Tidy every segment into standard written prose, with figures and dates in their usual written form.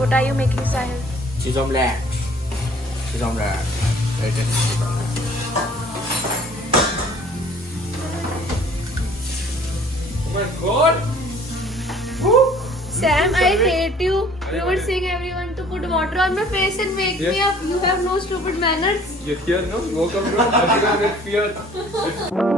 What are you making, Sahil? Cheese omelette. Cheese omelette. Very tasty cheese omelette. Oh my god! Sam, I hate you. You were saying everyone to put water on my face and wake me up. You have no stupid manners. You're here, no? Woke up, no? Everyone with fear.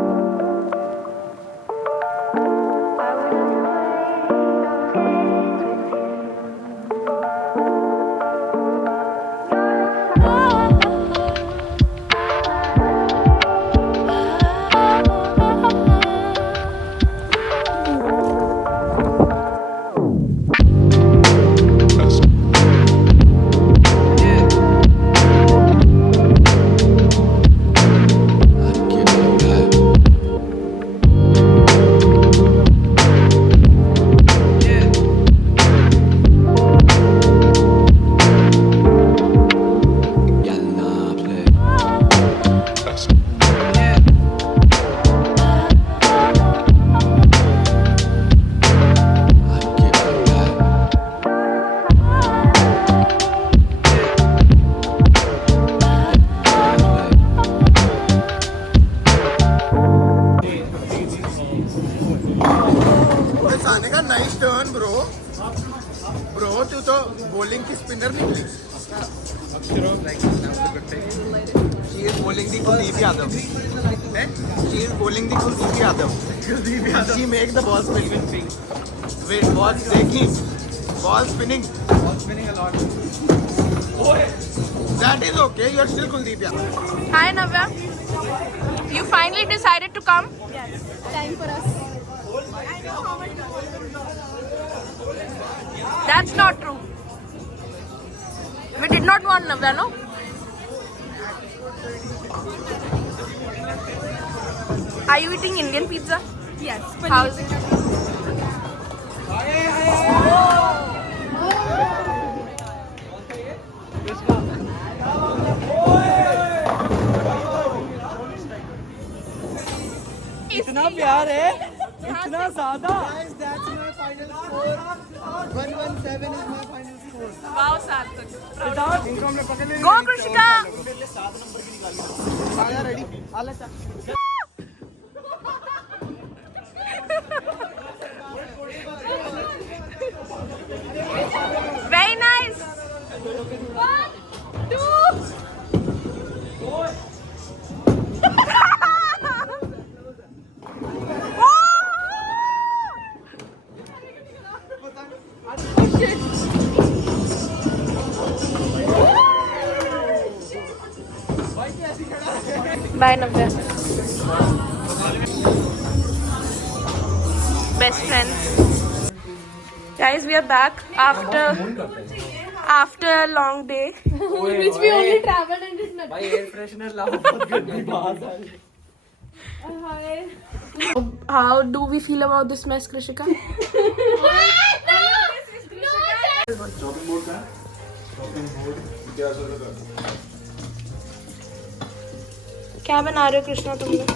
Nice turn bro तू तो bowling की spinner निकली She is bowling the Kuldeep Yadav. She is bowling the Kuldeep Yadav. She makes the ball spin. Wait, ball taking, ball spinning a lot. That is okay. You are still Kuldeep Yadav. Hi, Navya. You finally decided to come? Yes, time for us. That's not true. We did not want Navya, no? Are you eating Indian pizza? Yes. How is it? इतना प्यार है इतना ज्यादा That's my final score. 117 is my final score. Wow, Sarthak. इनको हमने पकड़ लिया. Go, Krishika! आया ready? आला सा. Very nice. 1, 2. Bye, Navya. Best friends. Guys, we are back after a long day. Which we only traveled and did nothing. भाई air freshener लाओ बहुत गंदी बात है Hi. How do we feel about this mess, Krishika? Chopping board का? Chopping board क्या चल रहा है? क्या बना रहे हो कृष्णा तुम लोग?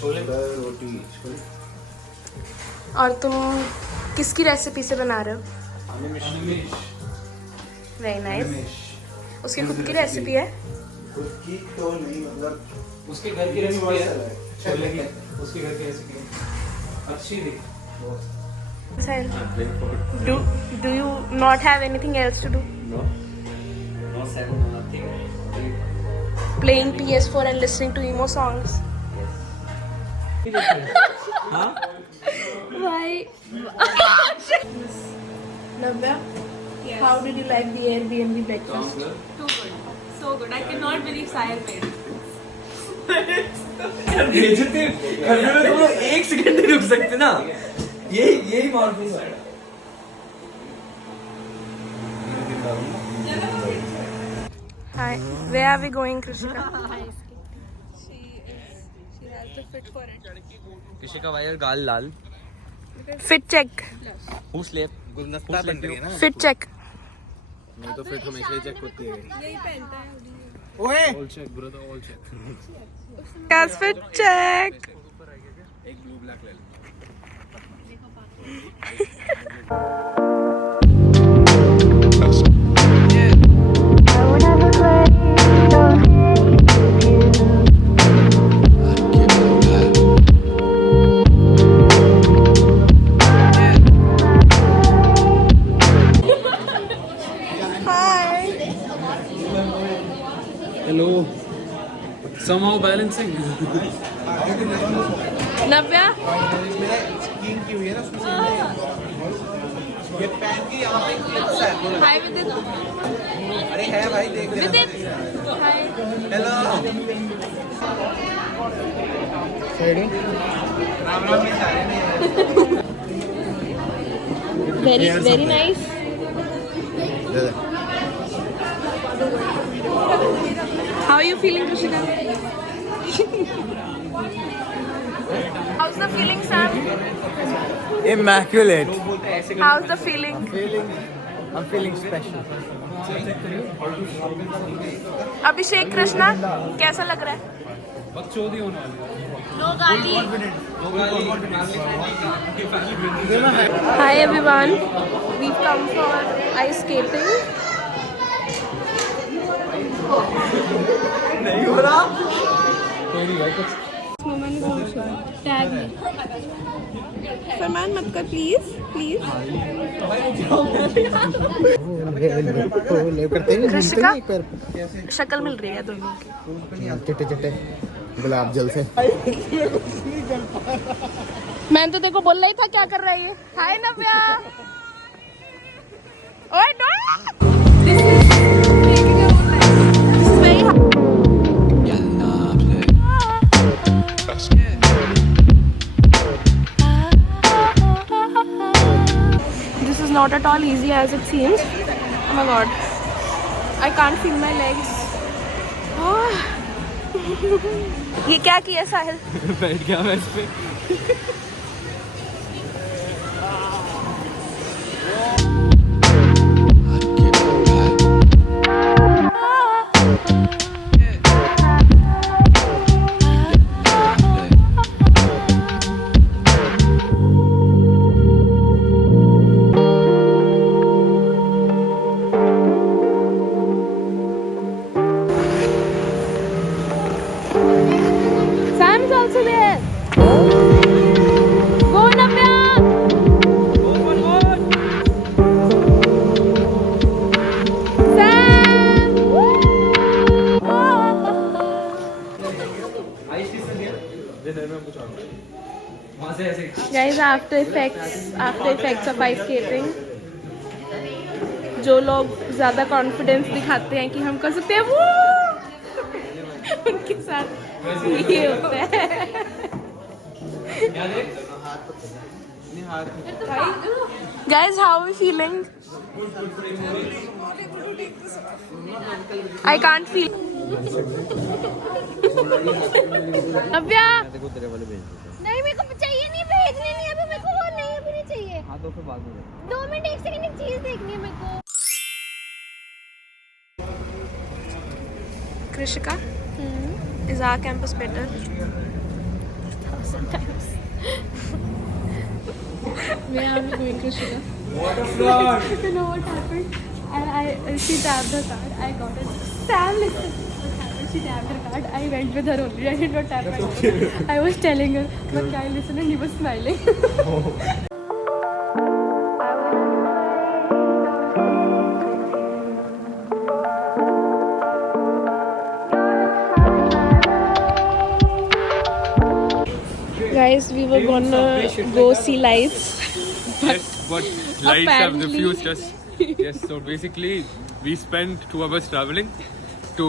छोले रोटी छोले. और तुम किसकी रेसिपी से बना रहे हो? अनिमेश. Very nice. उसकी खुद की रेसिपी है? उसकी तो नहीं मतलब उसके घर की रेसिपी है. छोले की उसके घर की रेसिपी है. अच्छी थी. Do you not have anything else to do? No. No seven, nothing. Playing PS4 and listening to emo songs. हाँ? Why? Navya, Yes. how did you like the Airbnb breakfast? Too good. So good. I cannot believe Sahil made it. बेइज्जती करने में तुम लोग एक second नहीं रुक सकते ना यही मार दूंगा Hi. Where are we going, Krishika? She has the fit for it. किसी का वायर गाल लाल Fit check. हु स्लेप गुलदस्ता बन रही है ना. Fit check. नहीं तो फिर हमेशा ही चेक होती है. यही पहनता है हुडी. ओए All check bro, तो all check. Yes, fit check. एक blue black ले ले. somehow balancing. Navya, मेरा स्किन की हुई है ना उसमें ये पैन की यहाँ पे क्लिप्स है hi Vidit. अरे है भाई देख Vidit, hi. Hello Ram Ram में जा रहे हैं Very nice. How are you feeling, Krishika? How's the feeling, Sam? Immaculate. How's the feeling? I'm feeling special. अभिषेक कृष्णा, कैसा लग रहा है? बकचोदी होने वाली है. Hi everyone, we've come for ice skating. Tag me. फरमान मत कर प्लीज प्लीज. कृषिका, शक्ल मिल रही है दोनों की. चिट्टे चिट्टे गुलाब जल से मैंने तो देखो बोल रही था क्या कर रहा है ये. हाय नव्या. ओए no. This is taking a whole life. This is very hard. This is not at all easy as it seems. Oh my god. I can't feel my legs. Oh. ये क्या किया साहिल? बैठ गया मैं इस पे. Sam is also there. Go Navya. Sam. Guys, after effects of ice skating. जो लोग ज्यादा कॉन्फिडेंस दिखाते हैं कि हम कर सकते हैं वो उनके साथ ये होता है. Guys, how are we feeling? I can't feel. नव्या. नहीं मेरे को चाहिए नहीं भेजने नहीं अभी मेरे को वो नहीं अभी नहीं चाहिए. हाँ तो फिर बाद में. 2 मिनट 1 सेकंड एक चीज देखनी है मेरे को. Krishika, is our campus better? 1000 times. Where are we going, Krishika? You know what happened? She tapped her card. I got it. Sam, listen. What happened? She tapped her card. I went with her only. I did not tap my card. I was telling her, but guy listened and he was smiling. Guys, we were gonna go see lights. Yes, but lights have Apparently. refused us. Yes, so basically we spent 2 hours traveling to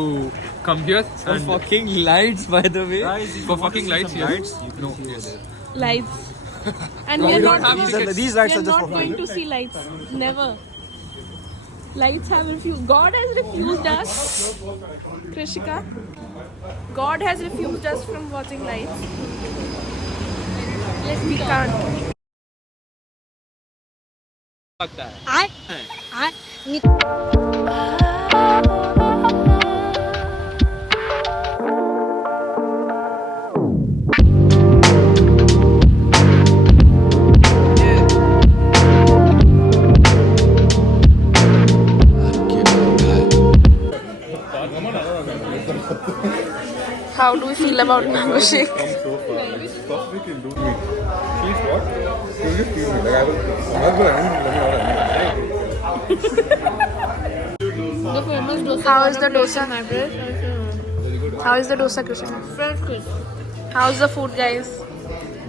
come here. For fucking lights, by the way. For fucking lights, yes. No, yes. Lights. And we are not these we lights are are just not going to see lights. Never. Lights have refused. God has refused us. Krishika. God has refused us from watching lights. We can't. How do we feel about Navashik? How is the dosa? How is the dosa, Krishna? Very good. How's the food, guys?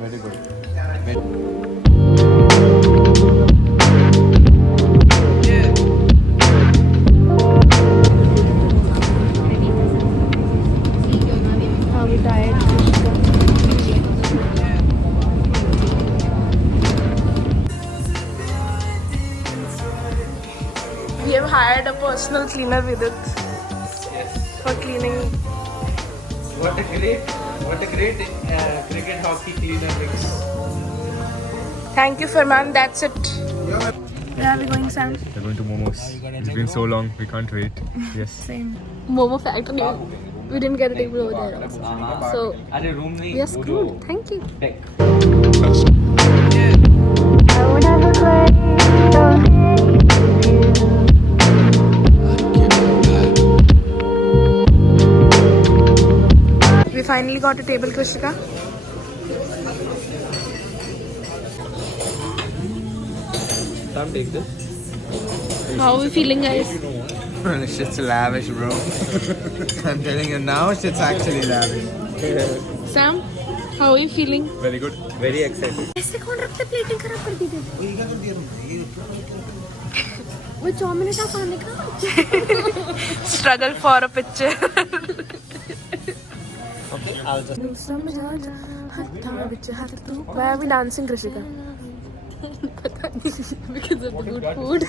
Very good. Are we tired? We have hired a personal cleaner with it for cleaning. What a great cricket hockey cleaner mix. Thank you, Farman. That's it. Where are we going, Sam? We're going to MOMOS. It's been so long, we can't wait. Yes. Same. Momo factory. We didn't get a table over there also. So अरे room नहीं we are screwed. Thank you. deck. We finally got a table, Krishika. Sam, take this. How are we feeling, guys? Shit's lavish, bro. I'm telling you now, shit's actually lavish. Sam, how are you feeling? Very good. Very excited. ऐसे कौन रखते plating खराब कर दी थे वो chowmein था खाने का Struggle for a picture. Why are we dancing, Krishika? because of the good food